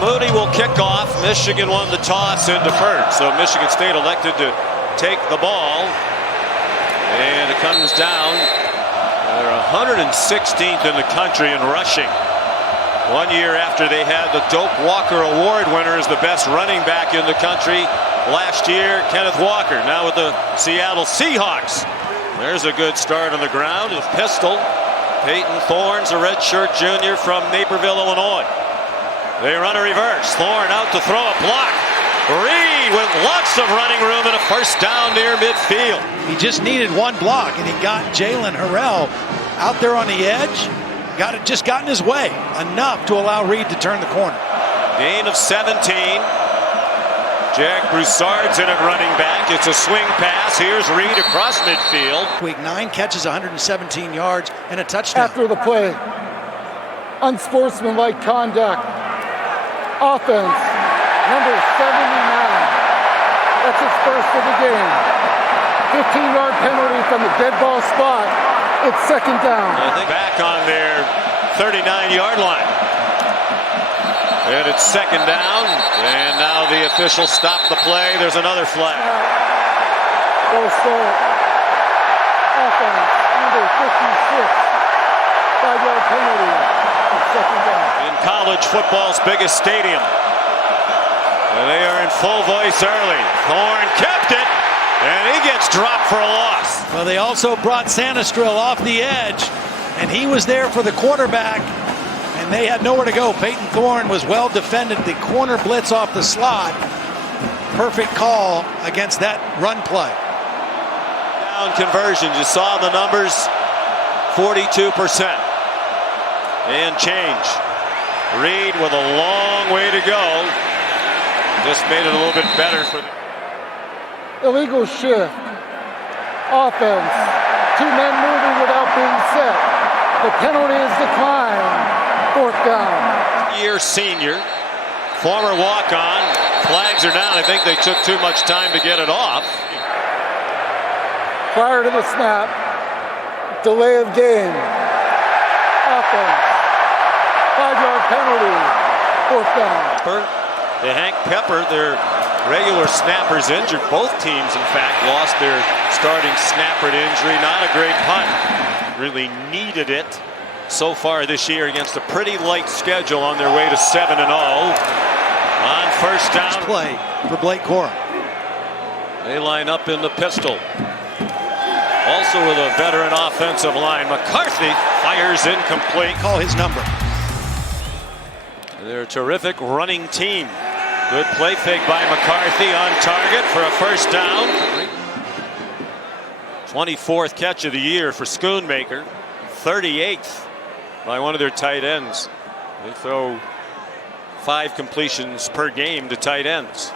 Moody will kick off. Michigan won the toss and deferred. So Michigan State elected to take the ball. And it comes down. They're 116th in the country in rushing. 1 year after they had the Doak Walker Award winner as the best running back in the country. Last year, Kenneth Walker, now with the Seattle Seahawks. There's a good start on the ground. A pistol. Peyton Thorne's a redshirt junior from Naperville, Illinois. They run a reverse. Thorne out to throw a block. Reed with lots of running room and a first down near midfield. He just needed one block, and he got Jalen Harrell out there on the edge. Just got in his way enough to allow Reed to turn the corner. Gain of 17. Jack Broussard's in at running back. It's a swing pass. Here's Reed across midfield. Week 9 catches, 117 yards, and a touchdown. After the play, unsportsmanlike conduct. Offense, number 79. That's his first of the game. 15-yard penalty from the dead ball spot. It's second down. I think back on their 39-yard line. And it's second down. And now the official stopped the play. There's another flag. Go start. Offense, number 56. 5-yard penalty. It's second down. In college football's biggest stadium. And they are in full voice early. Thorne kept it. And he gets dropped for a loss. Well, they also brought Sanistrill off the edge, and he was there for the quarterback, and they had nowhere to go. Peyton Thorne was well defended. The corner blitz off the slot. Perfect call against that run play. Down conversions. You saw the numbers, 42%. And change. Reed with a long way to go. Just made it a little bit better for them. Illegal shift. Offense. 2 men moving without being set. The penalty is declined. Fourth down. Year senior. Former walk-on. Flags are down. I think they took too much time to get it off. Prior to the snap. Delay of game. Offense. 5-yard penalty. Fourth down. Hank Pepper, their regular snapper's injured. Both teams, in fact, lost their starting snapper to injury. Not a great punt. Really needed it so far this year against a pretty light schedule on their way to 7-0. On first down. Play for Blake Corum. They line up in the pistol. Also with a veteran offensive line. McCarthy fires incomplete. Call his number. They're a terrific running team. Good play fake by McCarthy on target for a first down. 24th catch of the year for Schoonmaker. 38th by one of their tight ends. They throw 5 completions per game to tight ends.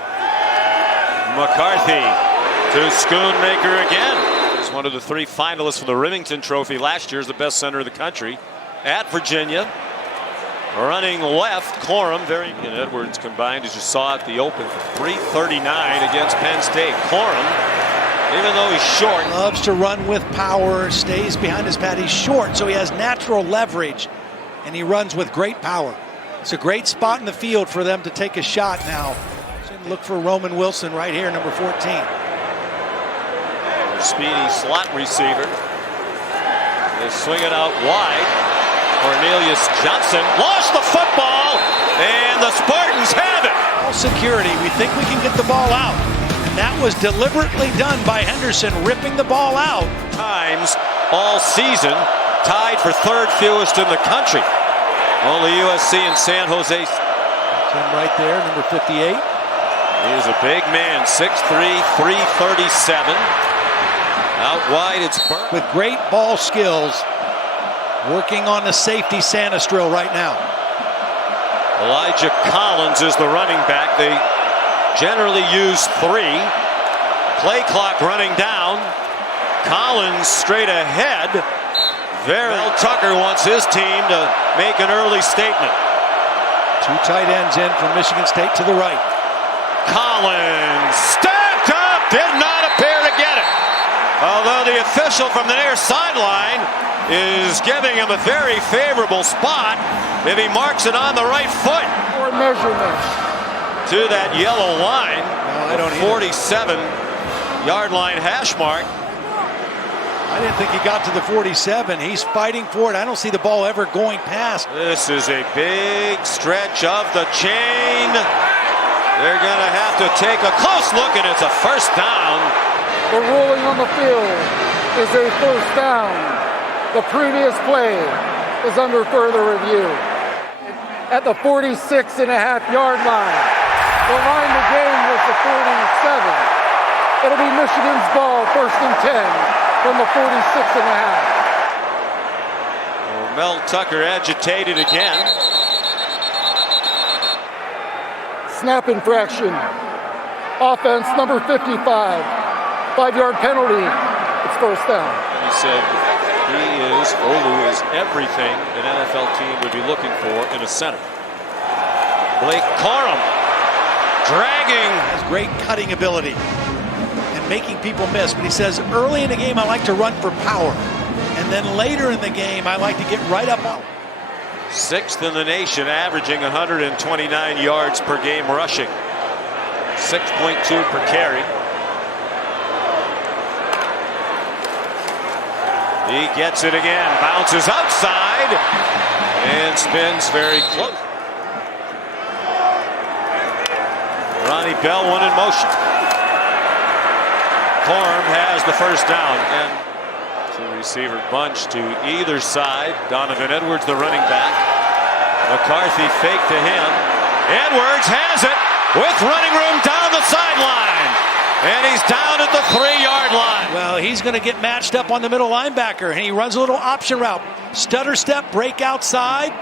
McCarthy to Schoonmaker again. He's one of the 3 finalists for the Remington Trophy last year as the best center of the country at Virginia. Running left, Corum, and Edwards combined, as you saw at the open, 339 against Penn State. Corum, even though he's short, loves to run with power, stays behind his pad. He's short, so he has natural leverage, and he runs with great power. It's a great spot in the field for them to take a shot now. Look for Roman Wilson right here, number 14. Speedy slot receiver. They swing it out wide. Cornelius Johnson lost the football, and the Spartans have it. All security, we think we can get the ball out. And that was deliberately done by Henderson, ripping the ball out. Times all season, tied for 3rd fewest in the country. Only USC and San Jose. Him right there, number 58. He's a big man, 6'3", 337. Out wide, it's Burke. With great ball skills. Working on the safety Sanistrill right now. Elijah Collins is the running back. They generally use 3. Play clock running down. Collins straight ahead. Mel Tucker wants his team to make an early statement. 2 tight ends in from Michigan State to the right. Collins stacked up, did not appear to get it. Although the official from the near sideline is giving him a very favorable spot if he marks it on the right foot. Or measurement. To that yellow line. No, I don't 47-yard line hash mark. I didn't think he got to the 47. He's fighting for it. I don't see the ball ever going past. This is a big stretch of the chain. They're going to have to take a close look, and it's a first down. The ruling on the field is a first down. The previous play is under further review. At the 46.5-yard line. The line of the game was the 47. It'll be Michigan's ball, 1st and 10. From the 46.5. Well, Mel Tucker agitated again. Snap infraction. Offense number 55. 5-yard penalty. It's first down. He said Olu is everything an NFL team would be looking for in a center. Blake Corum dragging. Has great cutting ability. Making people miss, but he says early in the game I like to run for power, and then later in the game I like to get right up on. 6th in the nation, averaging 129 yards per game rushing, 6.2 per carry. He gets it again, bounces outside and spins very close. Ronnie Bell, one in motion. Corum has the first down, and two receiver bunch to either side. Donovan Edwards, the running back. McCarthy fake to him. Edwards has it with running room down the sideline, and he's down at the 3-yard line. Well, he's going to get matched up on the middle linebacker, and he runs a little option route. Stutter step, break outside,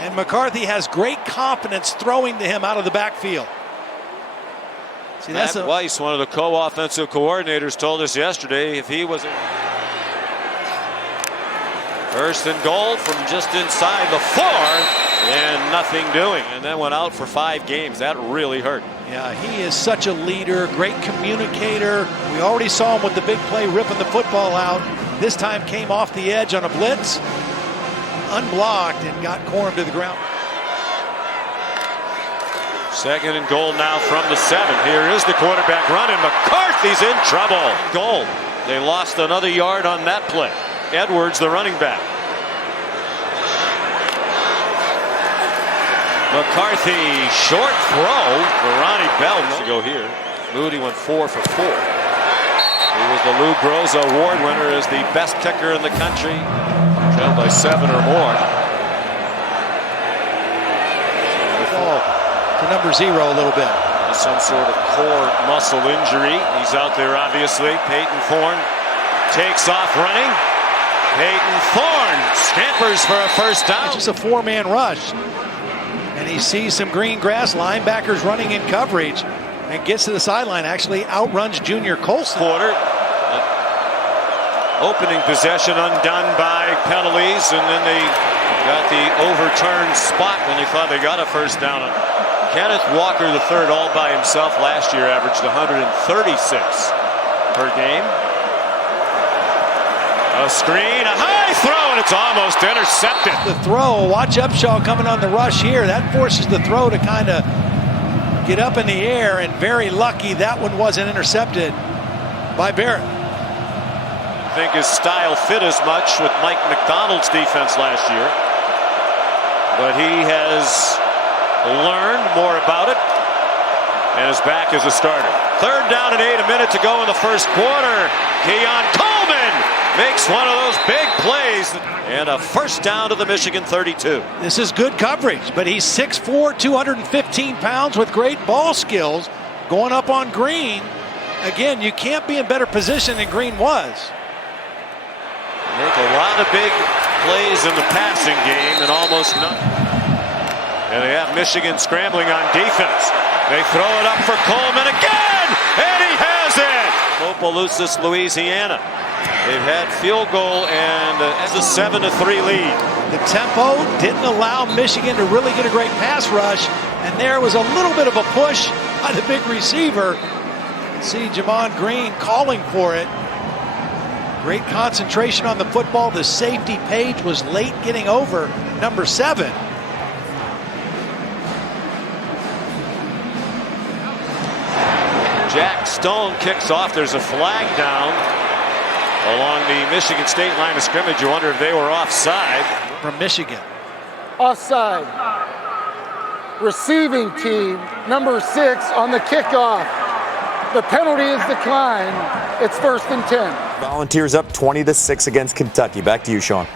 and McCarthy has great confidence throwing to him out of the backfield. See, Matt Weiss, one of the co-offensive coordinators, told us yesterday if he was first and goal from just inside the 4 and nothing doing, and then went out for 5 games. That really hurt. Yeah, he is such a leader, great communicator. We already saw him with the big play ripping the football out. This time came off the edge on a blitz, unblocked, and got Corum to the ground. 2nd and goal now from the 7. Here is the quarterback run, and McCarthy's in trouble. Goal. They lost another yard on that play. Edwards, the running back. McCarthy, short throw for Ronnie Bell to go here. Moody went 4 for 4. He was the Lou Groza Award winner as the best kicker in the country, trailed by 7 or more. To number 0 a little bit. Some sort of core muscle injury. He's out there, obviously. Peyton Thorne takes off running. Peyton Thorne scampers for a first down. It's just a 4-man rush. And he sees some green grass, linebackers running in coverage, and gets to the sideline. Actually outruns Junior Colson. Quarter. Opening possession undone by penalties, and then they got the overturned spot when they thought they got a first down. Kenneth Walker III all by himself last year averaged 136 per game. A screen, a high throw, and it's almost intercepted. The throw, watch Upshaw coming on the rush here. That forces the throw to kind of get up in the air, and very lucky that one wasn't intercepted by Barrett. I think his style fit as much with Mike McDonald's defense last year, but he has learned more about it and is back as a starter. 3rd down and 8, a minute to go in the first quarter. Keon Coleman makes one of those big plays, and a first down to the Michigan 32. This is good coverage, but he's 6'4", 215 pounds with great ball skills going up on Green. Again, you can't be in better position than Green was. Make a lot of big plays in the passing game and almost none. And they have Michigan scrambling on defense. They throw it up for Coleman again, and he has it. Opelousas, Louisiana. They've had field goal, and it's a 7-3 lead. The tempo didn't allow Michigan to really get a great pass rush, and there was a little bit of a push by the big receiver. See Jamon Green calling for it. Great concentration on the football. The safety Page was late getting over number 7. Jack Stone kicks off. There's a flag down along the Michigan State line of scrimmage. You wonder if they were offside. From Michigan. Offside. Receiving team, number 6 on the kickoff. The penalty is declined. It's 1st and 10. Volunteers up 20-6 against Kentucky. Back to you, Sean.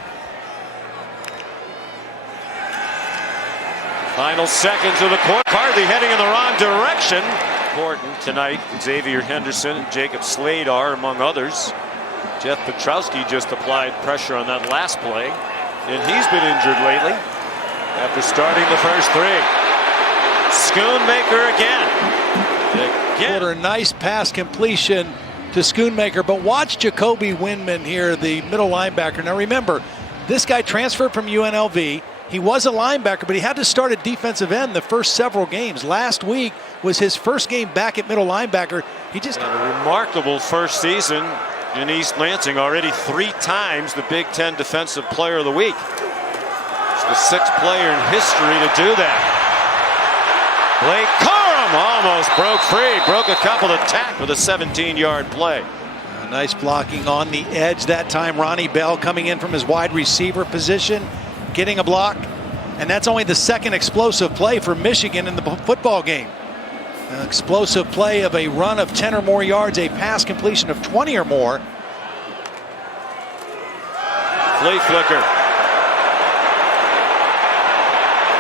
Final seconds of the quarter. McCarthy heading in the wrong direction. Important tonight. Xavier Henderson and Jacob Slade are among others. Jeff Petrowski just applied pressure on that last play, and he's been injured lately after starting the first 3. Schoonmaker again. Quarter, nice pass completion to Schoonmaker, but watch Jacoby Windman here, the middle linebacker. Now remember, this guy transferred from UNLV. He was a linebacker, but he had to start at defensive end the first several games. Last week was his first game back at middle linebacker. He just had a remarkable first season in East Lansing, already 3 times the Big Ten Defensive Player of the Week. It's the 6th player in history to do that. Blake Corum almost broke free, broke a couple of tackles with a 17-yard play. Nice blocking on the edge that time. Ronnie Bell coming in from his wide receiver position, getting a block, and that's only the 2nd explosive play for Michigan in the football game. An explosive play of a run of 10 or more yards, a pass completion of 20 or more. Flea flicker.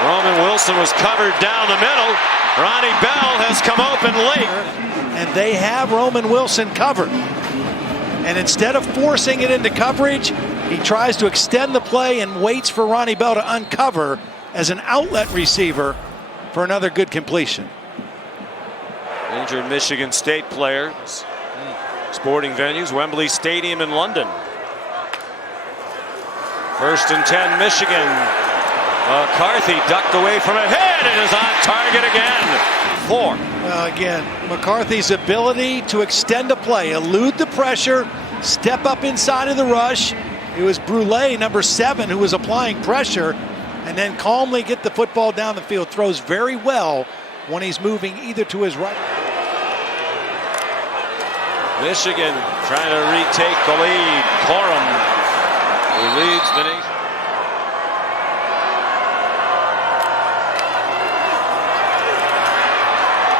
Roman Wilson was covered down the middle. Ronnie Bell has come open late. And they have Roman Wilson covered. And instead of forcing it into coverage, he tries to extend the play and waits for Ronnie Bell to uncover as an outlet receiver for another good completion. Injured Michigan State players. Sporting venues, Wembley Stadium in London. 1st and 10, Michigan. McCarthy ducked away from it. It is on target again. 4. Well, again, McCarthy's ability to extend a play, elude the pressure, step up inside of the rush. It was Brule, number 7, who was applying pressure, and then calmly get the football down the field. Throws very well when he's moving either to his right. Michigan trying to retake the lead. Corum, who leads the nation.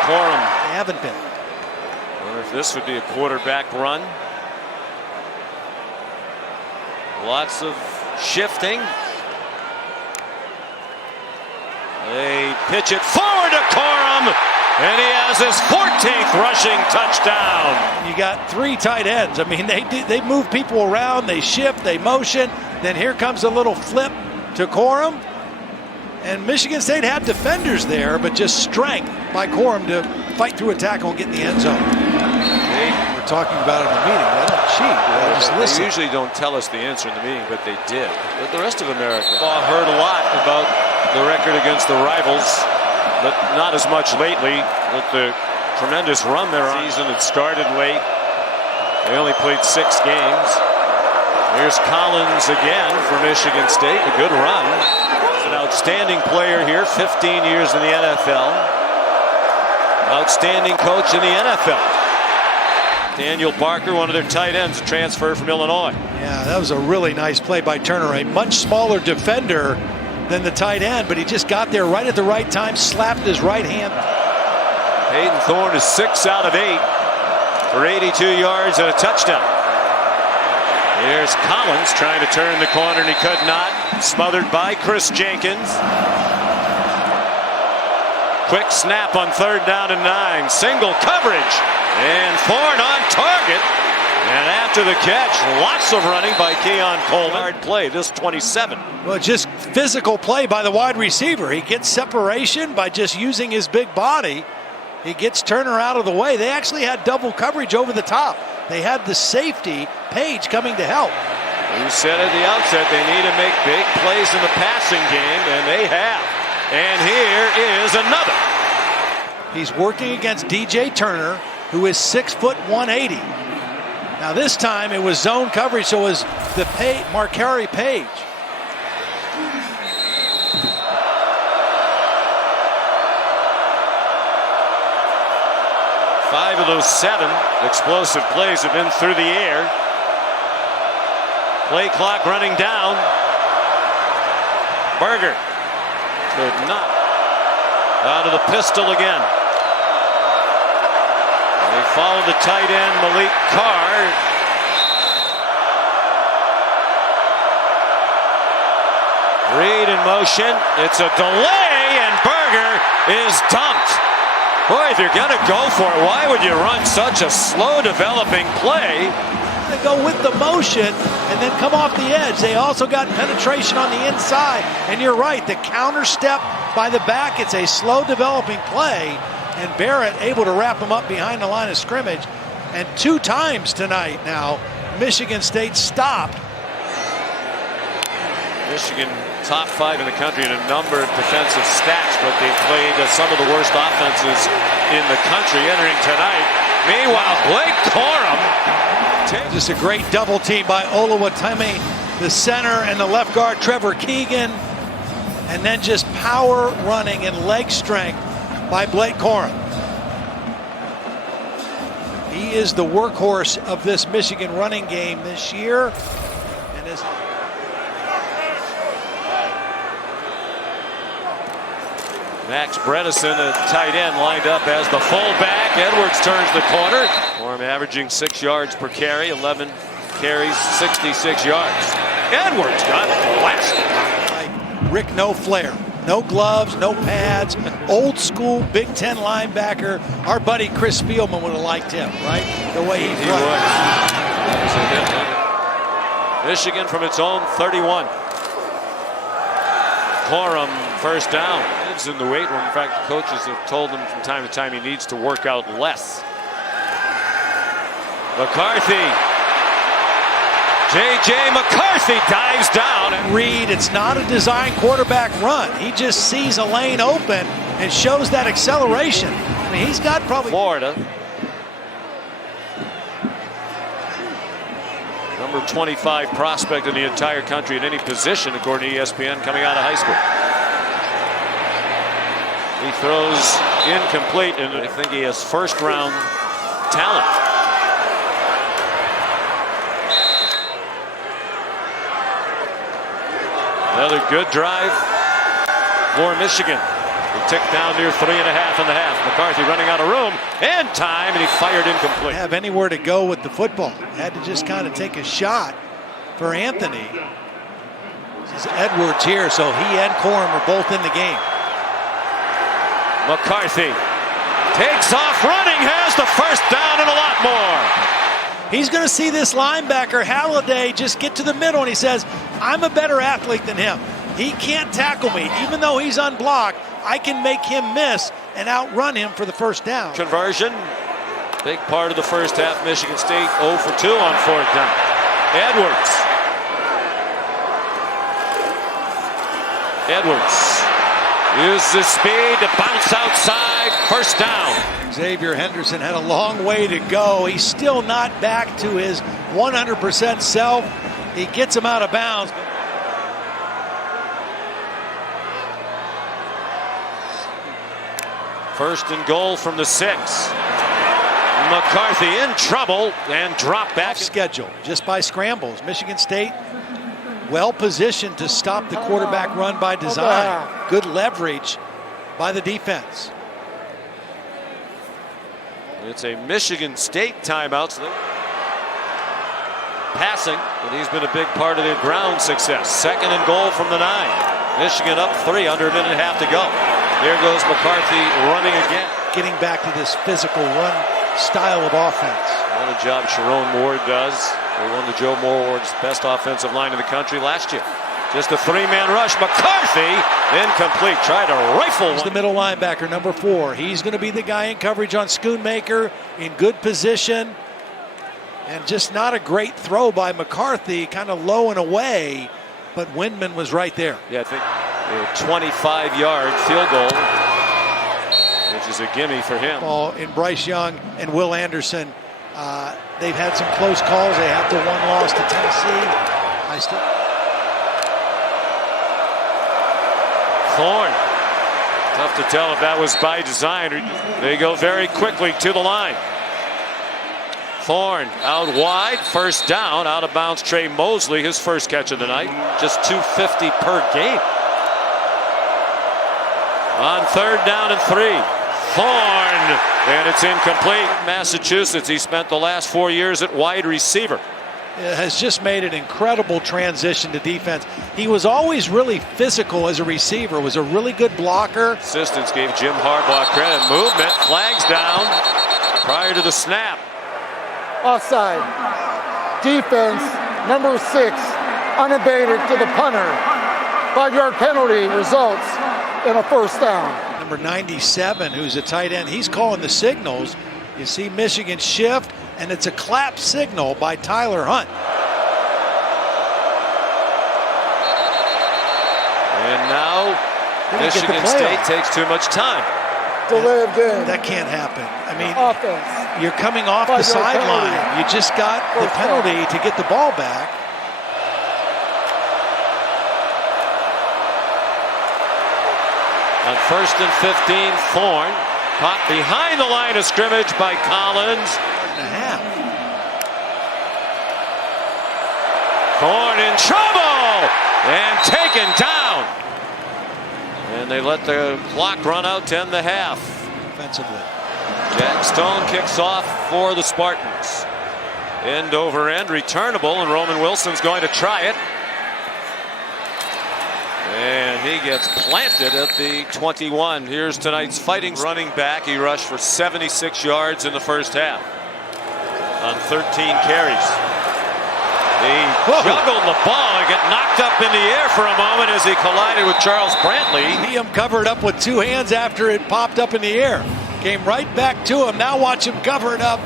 Corum. They haven't been. I wonder if this would be a quarterback run. Lots of shifting. They pitch it forward to Corum, and he has his 14th rushing touchdown. You got 3 tight ends. I mean, they move people around, they shift, they motion. Then here comes a little flip to Corum. And Michigan State had defenders there, but just strength by Corum to fight through a tackle and get in the end zone. We're talking about it in the meeting. They don't cheat. They just listen. They usually don't tell us the answer in the meeting, but they did. But the rest of America heard a lot about the record against the rivals, but not as much lately with the tremendous run they're on. Season had started late. They only played 6 games. Here's Collins again for Michigan State. A good run. An outstanding player here, 15 years in the NFL. Outstanding coach in the NFL. Daniel Barker, one of their tight ends, transferred from Illinois. Yeah, that was a really nice play by Turner. A much smaller defender than the tight end, but he just got there right at the right time, slapped his right hand. Hayden Thorne is 6 out of 8 for 82 yards and a touchdown. Here's Collins trying to turn the corner, and he could not. Smothered by Chris Jenkins. Quick snap on 3rd down and 9. Single coverage. And Thorne on target. And after the catch, lots of running by Keon Coleman. Hard play, this 27. Well, just physical play by the wide receiver. He gets separation by just using his big body. He gets Turner out of the way. They actually had double coverage over the top. They had the safety, Page, coming to help. You said at the outset they need to make big plays in the passing game, and they have. And here is another. He's working against DJ Turner, who is 6 foot 180. Now this time it was zone coverage, so it was the Marcari Page. Five of those 7 explosive plays have been through the air. Play clock running down. Berger could not. Out of the pistol again. They follow the tight end, Malik Carr. Reed in motion. It's a delay, and Berger is dumped. Boy, if you're going to go for it, why would you run such a slow developing play? They go with the motion and then come off the edge. They also got penetration on the inside. And you're right, the counter step by the back, it's a slow developing play. And Barrett able to wrap him up behind the line of scrimmage. And 2 times tonight now, Michigan State stopped. Michigan top 5 in the country in a number of defensive stats, but they played some of the worst offenses in the country entering tonight. Meanwhile, Blake Corum. Just a great double team by Oluwatimi, the center, and the left guard Trevor Keegan. And then just power running and leg strength by Blake Corum. He is the workhorse of this Michigan running game this year. And is Max Bredesen, a tight end, lined up as the fullback. Edwards turns the corner. Corum averaging 6 yards per carry, 11 carries, 66 yards. Edwards got blasted. Rick No Flair. No gloves, no pads, old school Big Ten linebacker. Our buddy Chris Spielman would have liked him, right? The way he played. Michigan from its own 31. Corum first down. Lives in the weight room. In fact, the coaches have told him from time to time he needs to work out less. McCarthy. J.J. McCarthy dives down. And Reed, it's not a design quarterback run. He just sees a lane open and shows that acceleration. I mean, he's got probably... Florida. Number 25 prospect in the entire country in any position, according to ESPN, coming out of high school. He throws incomplete, and I think he has first-round talent. Another good drive for Michigan. They tick down near 3.5 in the half. McCarthy running out of room and time, and he fired incomplete. Have anywhere to go with the football. Had to just kind of take a shot for Anthony. This is Edwards here, so he and Corum are both in the game. McCarthy takes off running, has the first down and a lot more. He's going to see this linebacker, Halliday, just get to the middle, and he says, I'm a better athlete than him. He can't tackle me. Even though he's unblocked, I can make him miss and outrun him for the first down. Conversion. Big part of the first half. Michigan State 0 for 2 on 4th down. Edwards. Edwards uses his speed to bounce outside. First down. Xavier Henderson had a long way to go. He's still not back to his 100% self. He gets him out of bounds. First and goal from the 6. McCarthy in trouble and drop back. Schedule just by scrambles. Michigan State well positioned to stop the quarterback run by design. Good leverage by the defense. It's a Michigan State timeout. So passing, but he's been a big part of their ground success. Second and goal from the 9. Michigan up 3, under a minute and a half to go. There goes McCarthy running again. Getting back to this physical run style of offense. What a job Sharon Ward does. They won the Joe Moore Award's best offensive line in the country last year. Just a 3-man rush. McCarthy incomplete. Tried to rifle. He's the middle linebacker, number 4. He's going to be the guy in coverage on Schoonmaker, in good position. And just not a great throw by McCarthy, kind of low and away. But Windman was right there. Yeah, I think a 25-yard field goal, which is a gimme for him. Ball in Bryce Young and Will Anderson. They've had some close calls. They have the one loss to Tennessee. Thorne. Tough to tell if that was by design. They go very quickly to the line. Thorne out wide, first down, out of bounds. Trey Mosley, his first catch of the night, just 250 per game. On third down and 3, Thorne, and it's incomplete. Massachusetts, he spent the last 4 years at wide receiver. It has just made an incredible transition to defense. He was always really physical as a receiver, was a really good blocker. Assistants gave Jim Harbaugh credit. Movement, flags down prior to the snap. Offside. Defense, number 6, unabated to the punter. 5-yard penalty results in a first down. Number 97, who's a tight end, he's calling the signals. You see Michigan shift, and it's a clap signal by Tyler Hunt. And now Michigan State takes too much time. Delay of game. That can't happen. I mean, Offense. you're coming off the sideline. You just got the penalty to get the ball back. On first and 15, Thorne caught behind the line of scrimmage by Collins. And a half. Thorne in trouble and taken down. And they let the clock run out 10 1/2. Offensively. Jack Stone kicks off for the Spartans. End over end, returnable, and Roman Wilson's going to try it. And he gets planted at the 21. Here's tonight's fighting running back. He rushed for 76 yards in the first half on 13 carries. He juggled the ball and got knocked up in the air for a moment as he collided with Charles Brantley. He covered up with 2 hands after it popped up in the air. Came right back to him. Now watch him cover it up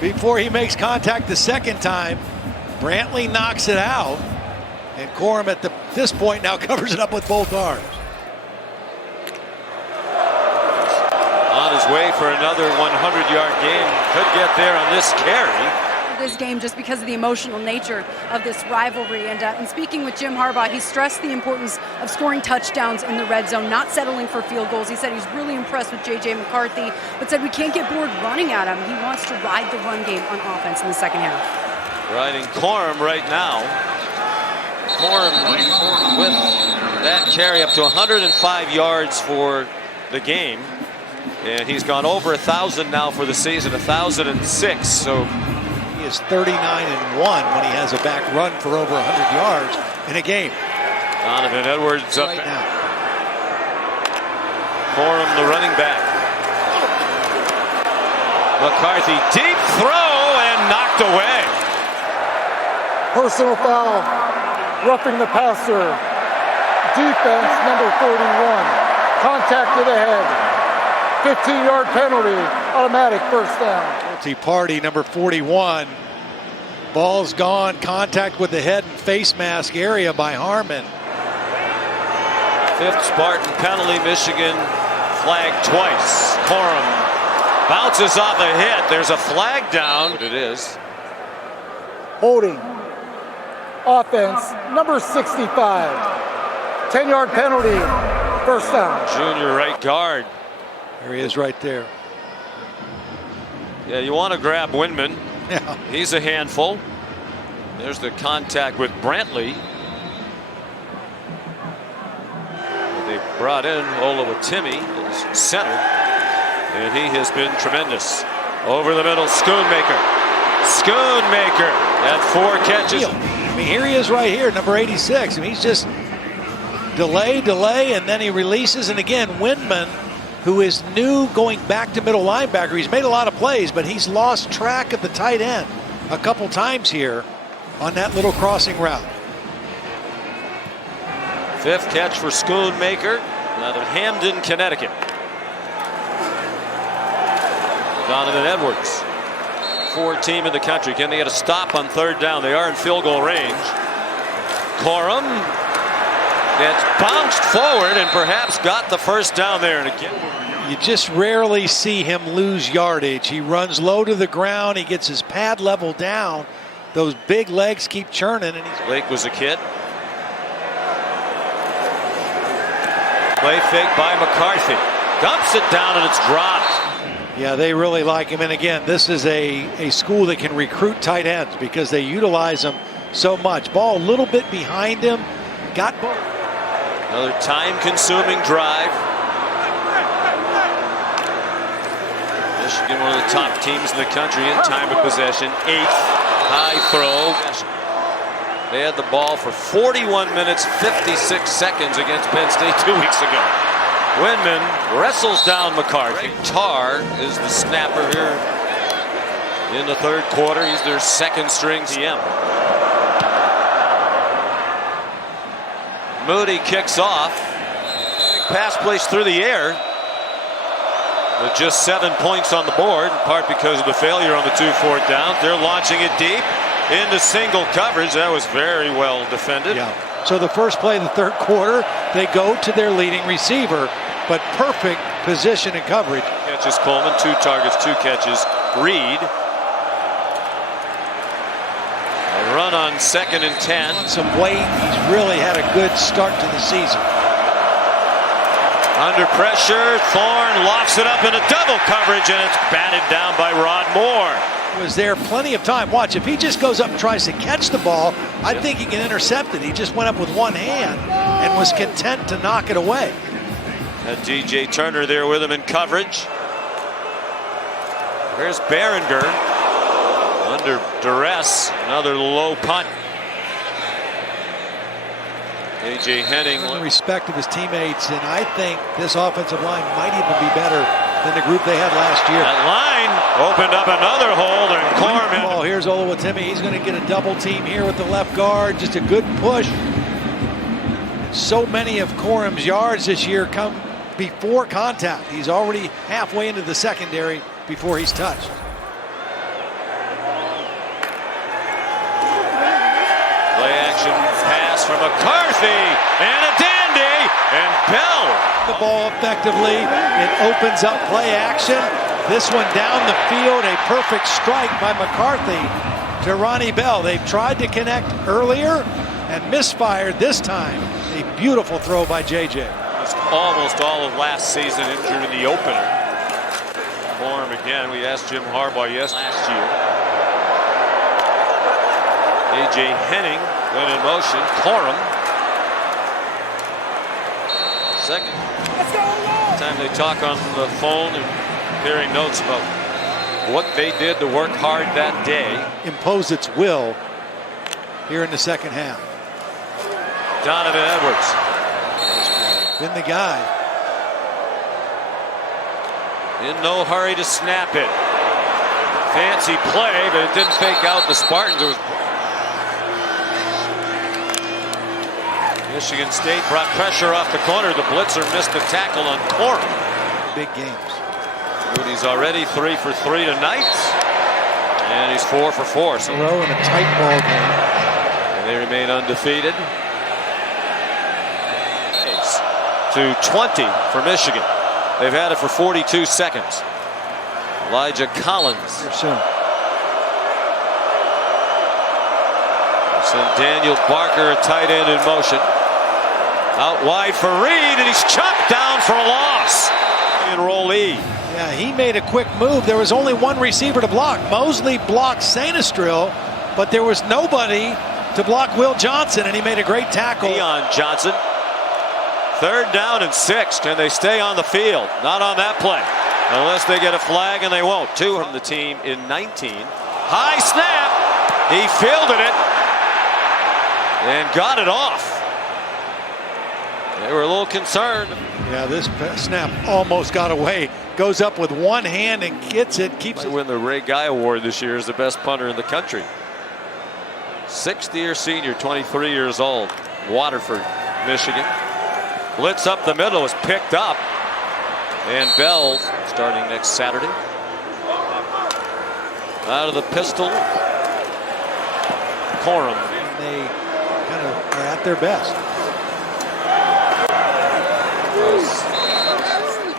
before he makes contact the second time. Brantley knocks it out. And Corum at this point now covers it up with both arms. On his way for another 100-yard game. Could get there on this carry. This game just because of the emotional nature of this rivalry. And speaking with Jim Harbaugh, he stressed the importance of scoring touchdowns in the red zone, not settling for field goals. He said he's really impressed with J.J. McCarthy, but said we can't get bored running at him. He wants to ride the run game on offense in the second half. Riding Corum right now. Corum with that carry up to 105 yards for the game. And he's gone over 1,000 now for the season, 1,006. So he is 39-1 when he has a back run for over 100 yards in a game. Donovan Edwards up right now. Corum, the running back. McCarthy, deep throw and knocked away. Personal foul, roughing the passer. Defense, number 41. Contact to the head. 15-yard penalty, automatic first down. Guilty party, number 41. Ball's gone. Contact with the head and face mask area by Harmon. 5th Spartan penalty. Michigan flagged twice. Corum bounces off a hit. There's a flag down. But it is. Holding. Offense, number 65. 10-yard penalty, first down. Junior right guard. There he is right there. Yeah, you want to grab Windman. Yeah. He's a handful. There's the contact with Brantley. They brought in Olawatimi as center, and he has been tremendous. Over the middle, Schoonmaker. Schoonmaker at 4 catches. I mean, here he is right here, number 86. I mean, he's just delay, and then he releases. And again, Windman, who is new going back to middle linebacker. He's made a lot of plays, but he's lost track of the tight end a couple times here on that little crossing route. 5th catch for Schoonmaker out of Hamden, Connecticut. Donovan Edwards. 4th team in the country. Can they get a stop on 3rd down? They are in field goal range. Corum gets bounced forward and perhaps got the first down there. And again, You just rarely see him lose yardage. He runs low to the ground. He gets his pad level down. Those big legs keep churning. And Blake was a kid. Play fake by McCarthy. Dumps it down and it's dropped. yeah, they really like him. And again, this is a school that can recruit tight ends because they utilize them so much. Ball a little bit behind him. Got both. Another time-consuming drive. Michigan, one of the top teams in the country in time of possession. 8th high throw. They had the ball for 41 minutes, 56 seconds against Penn State 2 weeks ago. Windman wrestles down McCarthy. Tarr is the snapper here in the third quarter. He's their second string TM. Moody kicks off. Pass placed through the air. With just 7 points on the board, in part because of the failure on the 2 4th down. They're launching it deep into single coverage. That was very well defended. Yeah. So the first play of the third quarter, they go to their leading receiver, but perfect position and coverage. Catches Coleman, 2 targets, 2 catches. Reed. A run on 2nd and 10. On some weight, he's really had a good start to the season. Under pressure, Thorne locks it up in a double coverage, and it's batted down by Rod Moore. Was there plenty of time? Watch, if he just goes up and tries to catch the ball, I think he can intercept it. He just went up with one hand and was content to knock it away. And DJ Turner there with him in coverage. Here's Behringer under duress. Another low punt. A.J. Henning. In respect of his teammates, and I think this offensive line might even be better than the group they had last year. That line opened up another hole, and Corman. Oh, here's Olawatimi. He's going to get a double team here with the left guard. Just a good push. So many of Corum's yards this year come before contact. He's already halfway into the secondary before he's touched. Play action pass from McCarthy, and a dandy, and Bell. The ball effectively. It opens up play action. This one down the field, a perfect strike by McCarthy to Ronnie Bell. They've tried to connect earlier and misfired this time. A beautiful throw by JJ. Almost all of last season injured in the opener. For him again, we asked Jim Harbaugh last year. A.J. Henning went in motion. Corum. Second time they talk on the phone and hearing notes about what they did to work hard that day. Impose its will here in the second half. Donovan Edwards. Been the guy. In no hurry to snap it. Fancy play, but it didn't fake out the Spartans. It was Michigan State brought pressure off the corner. The blitzer missed the tackle on Corum. Big games. Moody's already 3 for 3 tonight. And he's 4 for 4. So Row in a tight ball game. and they remain undefeated. To 20 for Michigan. They've had it for 42 seconds. Elijah Collins. Here soon. Send Daniel Barker, a tight end, in motion. Out wide for Reed, and he's chopped down for a loss. Enrollee. Yeah, he made a quick move. There was only one receiver to block. Mosley blocked Sanistril, but there was nobody to block Will Johnson, and he made a great tackle. Deion Johnson. 3rd down and 6. Can they stay on the field? Not on that play. Unless they get a flag, and they won't. 2 from the team in 19. High snap. He fielded it and got it off. They were a little concerned. Yeah, this snap almost got away. Goes up with one hand and gets it. Keeps Might it. win the Ray Guy Award this year as the best punter in the country. 6th-year senior, 23 years old. Waterford, Michigan. Blitz up the middle is picked up. And Bell starting next Saturday. Out of the pistol. Corum. They kind of are at their best.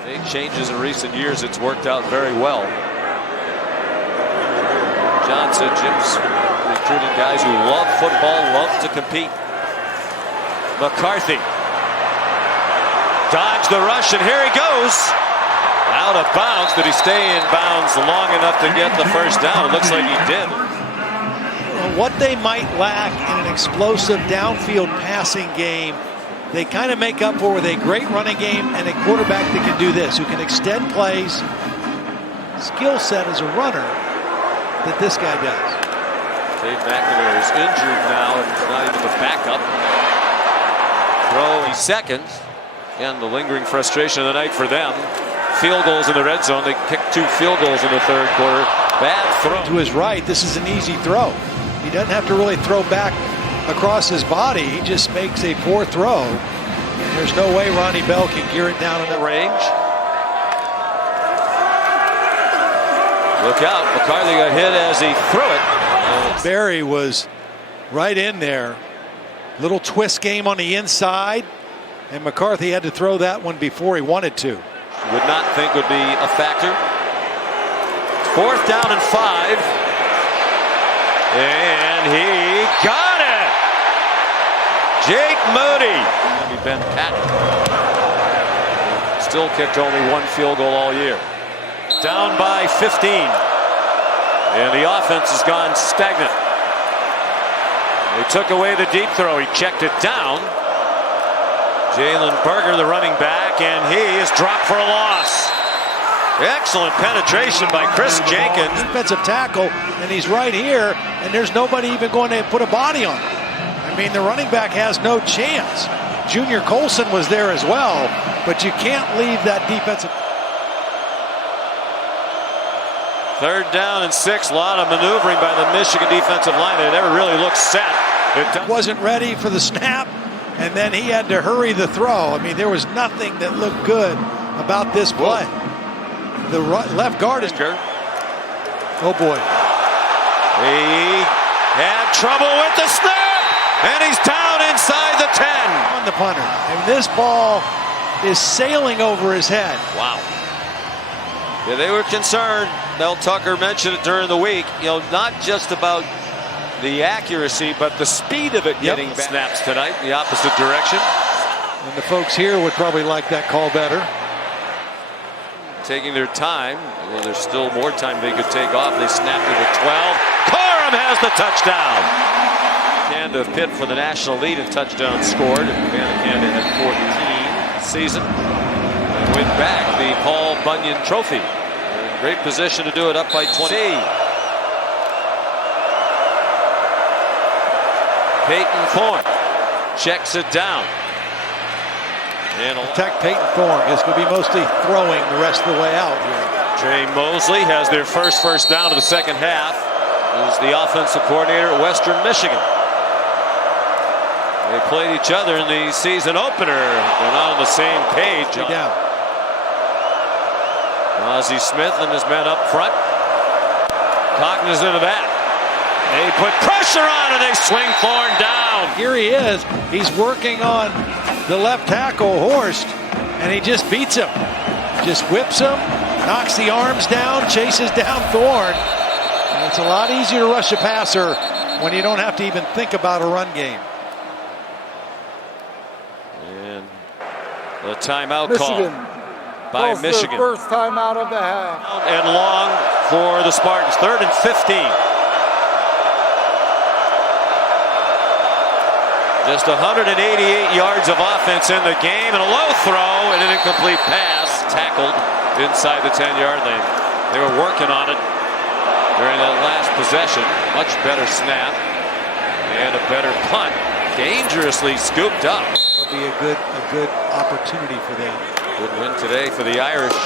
They changes in recent years, it's worked out very well. John said Jim's recruiting guys who love football, love to compete. McCarthy dodged the rush, and here he goes. Out of bounds. Did he stay in bounds long enough to get the first down? It looks like he did. What they might lack in an explosive downfield passing game, they kind of make up for with a great running game and a quarterback that can do this, who can extend plays. Skill set as a runner that this guy does. Dave McNamara is injured now, and he's not even the backup. Throw seconds, and the lingering frustration of the night for them. Field goals in the red zone. They kicked 2 field goals in the third quarter. Bad throw. To his right, this is an easy throw. He doesn't have to really throw back across his body. He just makes a poor throw. And there's no way Ronnie Bell can gear it down in the range. Look out. McCarthy got hit as he threw it. Barry was right in there. Little twist game on the inside. And McCarthy had to throw that one before he wanted to. Would not think would be a factor. 4th down and 5. And he got it. Jake Moody. Ben Patton. Still kicked only 1 field goal all year. Down by 15. And the offense has gone stagnant. They took away the deep throw. He checked it down. Jalen Berger, the running back, and he is dropped for a loss. Excellent penetration by Chris Jenkins. Defensive tackle, and he's right here, and there's nobody even going to put a body on him. I mean, the running back has no chance. Junior Colson was there as well, but you can't leave that defensive. 3rd down and 6. A lot of maneuvering by the Michigan defensive line. They never really looked set. It wasn't ready for the snap, and then he had to hurry the throw. I mean, there was nothing that looked good about this play. The left guard is... Oh, boy. He had trouble with the snap, and he's down inside the 10. On the punter, and this ball is sailing over his head. Wow. Yeah, they were concerned. Mel Tucker mentioned it during the week. You know, not just about the accuracy, but the speed of it getting snaps tonight in the opposite direction. And the folks here would probably like that call better. Taking their time. Well, there's still more time they could take off. They snapped it at 12. Corum has the touchdown. Canada Pitt for the national lead in touchdowns scored. Canada had 14 season. And win back the Paul Bunyan Trophy. They're in great position to do it, up by 20. Peyton Thorne checks it down. And protect Peyton Thorne. It's going to be mostly throwing the rest of the way out here. Trey Mosley has their first down of the second half. He's the offensive coordinator at Western Michigan. They played each other in the season opener. They're not on the same page. Down. Ozzie Smith and his men up front. Cognizant of that. They put pressure on and they swing Thorne down. Here he is. He's working on the left tackle, Horst, and he just beats him. Just whips him, knocks the arms down, chases down Thorne. And it's a lot easier to rush a passer when you don't have to even think about a run game. And the timeout Michigan call by Michigan. First timeout of the half. And long for the Spartans. 3rd and 15. Just 188 yards of offense in the game, and a low throw and an incomplete pass tackled inside the 10-yard lane. They were working on it during that last possession. Much better snap and a better punt. Dangerously scooped up. It'll be a good opportunity for them. Good win today for the Irish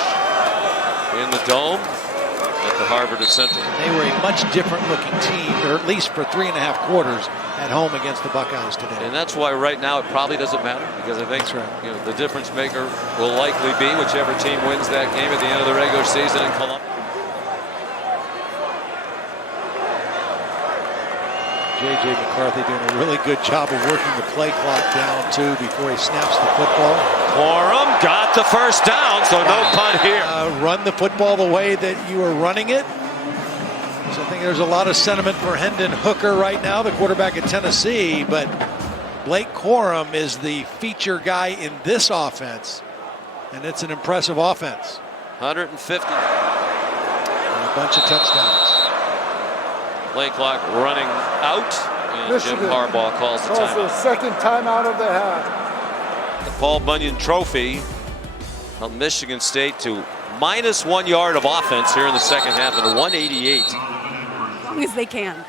in the Dome at the Harvard of Central. They were a much different looking team, or at least for 3.5 quarters at home against the Buckeyes today. And that's why right now it probably doesn't matter, because I think you know, the difference maker will likely be whichever team wins that game at the end of the regular season in Columbus. J.J. McCarthy doing a really good job of working the play clock down, too, before he snaps the football. Corum got the first down, so no punt here. Run the football the way that you are running it. So I think there's a lot of sentiment for Hendon Hooker right now, the quarterback at Tennessee, but Blake Corum is the feature guy in this offense, and it's an impressive offense. 150. And a bunch of touchdowns. Play clock running out, and Jim Harbaugh calls the timeout. the second timeout of the half. The Paul Bunyan Trophy of Michigan State to -1 yard of offense here in the second half and 188. As long as they can.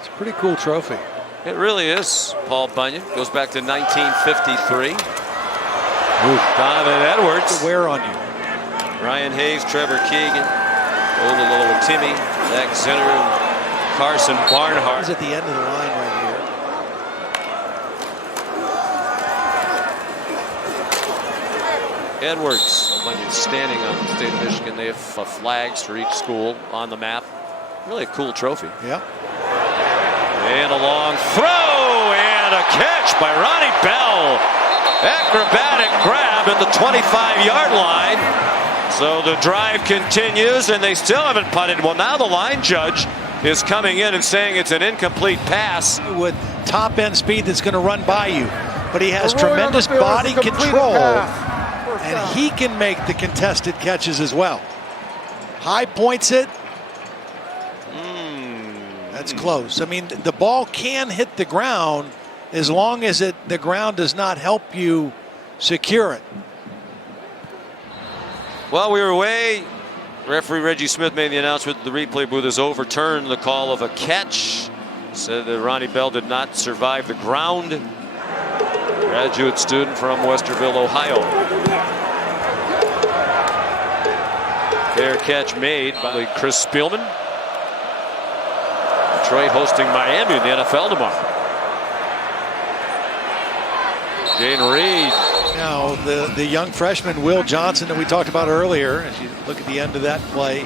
It's a pretty cool trophy. It really is. Paul Bunyan goes back to 1953. Donovan Edwards. Wear on you. Ryan Hayes, Trevor Keegan, Olololo Timmy, Zach Zinner, and Carson Barnhart. He's at the end of the line right here. Edwards, Bunyan standing on the state of Michigan. They have flags for each school on the map. Really a cool trophy. Yeah. And a long throw and a catch by Ronnie Bell. Acrobatic grab at the 25-yard line. So the drive continues, and they still haven't punted. Well, now the line judge is coming in and saying it's an incomplete pass. With top-end speed that's going to run by you. But he has tremendous body control, and he can make the contested catches as well. High points it. That's close. I mean, the ball can hit the ground as long as the ground does not help you secure it. Well, we were away. Referee Reggie Smith made the announcement the replay booth has overturned the call of a catch. Said that Ronnie Bell did not survive the ground. Graduate student from Westerville, Ohio. Fair catch made by Chris Spielman. Detroit hosting Miami in the NFL tomorrow. Jane Reed. Now, the young freshman, Will Johnson, that we talked about earlier, as you look at the end of that play.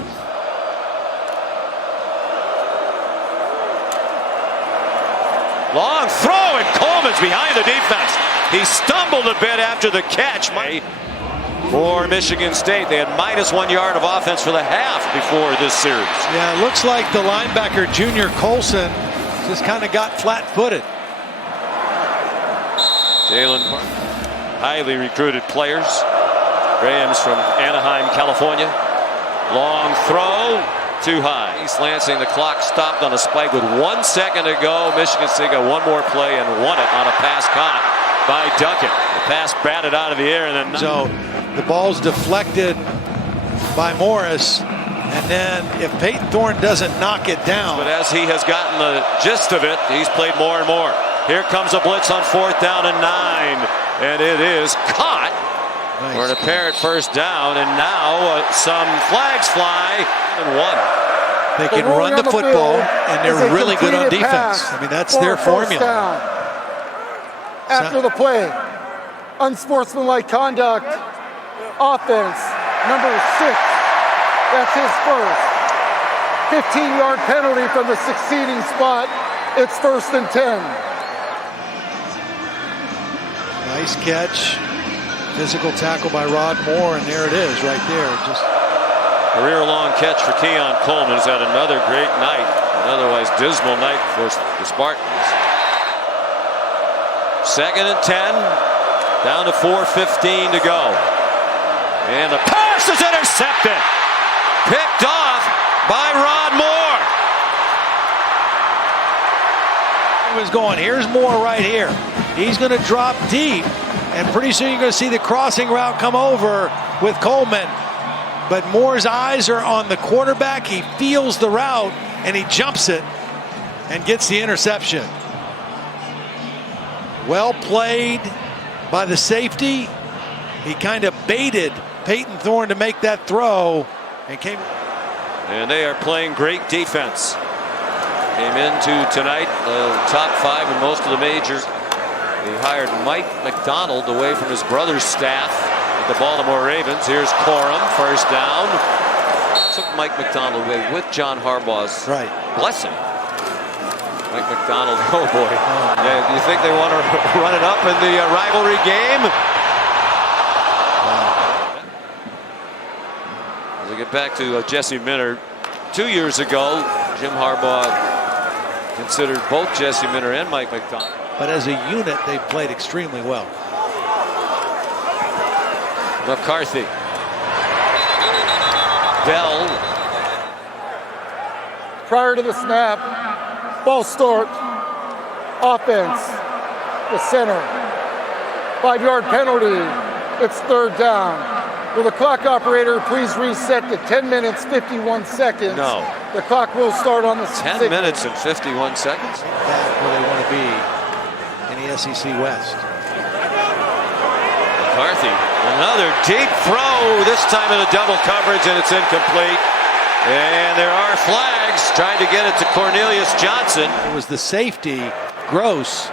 Long throw, and Coleman's behind the defense. He stumbled a bit after the catch. For Michigan State, they had -1 yard of offense for the half before this series. Yeah, it looks like the linebacker, Junior Colson, just kind of got flat-footed. Jalen, highly recruited players. Graham's from Anaheim, California. Long throw, too high. East Lansing, the clock stopped on a spike with 1 second to go. Michigan State got one more play and won it on a pass caught by Duckett. The pass batted out of the air, and then so the ball's deflected by Morris, and then if Peyton Thorne doesn't knock it down. But as he has gotten the gist of it, he's played more and more. Here comes a blitz on 4th down and 9, and it is caught for an apparent first down, and now some flags fly and 1. They can run the football, and they're really good on defense. I mean, that's their formula. After the play, unsportsmanlike conduct, offense, number 6. That's his first. 15-yard penalty from the succeeding spot. It's 1st and 10. Nice catch. Physical tackle by Rod Moore, and there it is right there. Just career-long catch for Keon Coleman. He's had another great night, an otherwise dismal night for the Spartans. 2nd and 10, down to 4:15 to go. And the pass is intercepted. Picked off by Rod Moore. He was going, here's Moore right here. He's going to drop deep, and pretty soon you're going to see the crossing route come over with Coleman. But Moore's eyes are on the quarterback. He feels the route, and he jumps it and gets the interception. Well played by the safety. He kind of baited Peyton Thorne to make that throw, and came. And they are playing great defense. Came into tonight top 5 in most of the majors. He hired Mike McDonald away from his brother's staff at the Baltimore Ravens. Here's Corum, first down. Took Mike McDonald away with John Harbaugh's blessing. Mike McDonald, oh boy. Yeah, do you think they want to run it up in the rivalry game? As we get back to Jesse Minter, 2 years ago, Jim Harbaugh considered both Jesse Minter and Mike McDonald. But as a unit, they've played extremely well. McCarthy. Bell. Prior to the snap, false start, offense, the center. 5-yard penalty, it's third down. Will the clock operator please reset to 10 minutes, 51 seconds? No. The clock will start on the 10 signal. minutes and 51 seconds. Back where they want to be in the SEC West. McCarthy, another deep throw, this time in a double coverage, and it's incomplete. And there are flags trying to get it to Cornelius Johnson. It was the safety, Gross,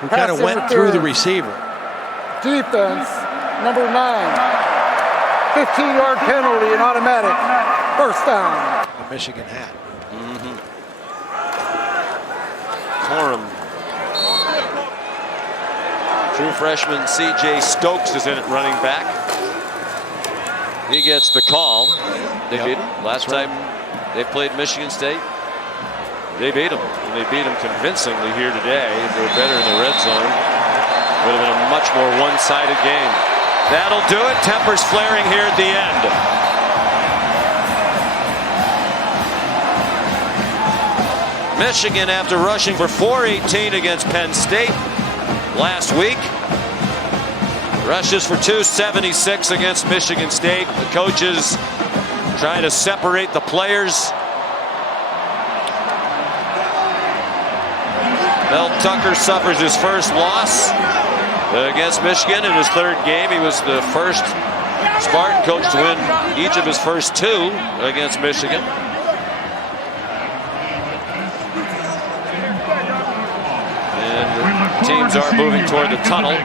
who Pass kind of went through the receiver. Defense, number 9. 15-yard penalty and automatic. First down. The Michigan hat. Corum. True freshman C.J. Stokes is in it running back. He gets the call. They beat him. Last time they played Michigan State, they beat him. And they beat him convincingly here today. If they were better in the red zone, would have been a much more one-sided game. That'll do it. Tempers flaring here at the end. Michigan, after rushing for 418 against Penn State last week, rushes for 276 against Michigan State. The coaches trying to separate the players. Mel Tucker suffers his first loss against Michigan in his third game. He was the first Spartan coach to win each of his first 2 against Michigan. And the teams are moving toward the tunnel.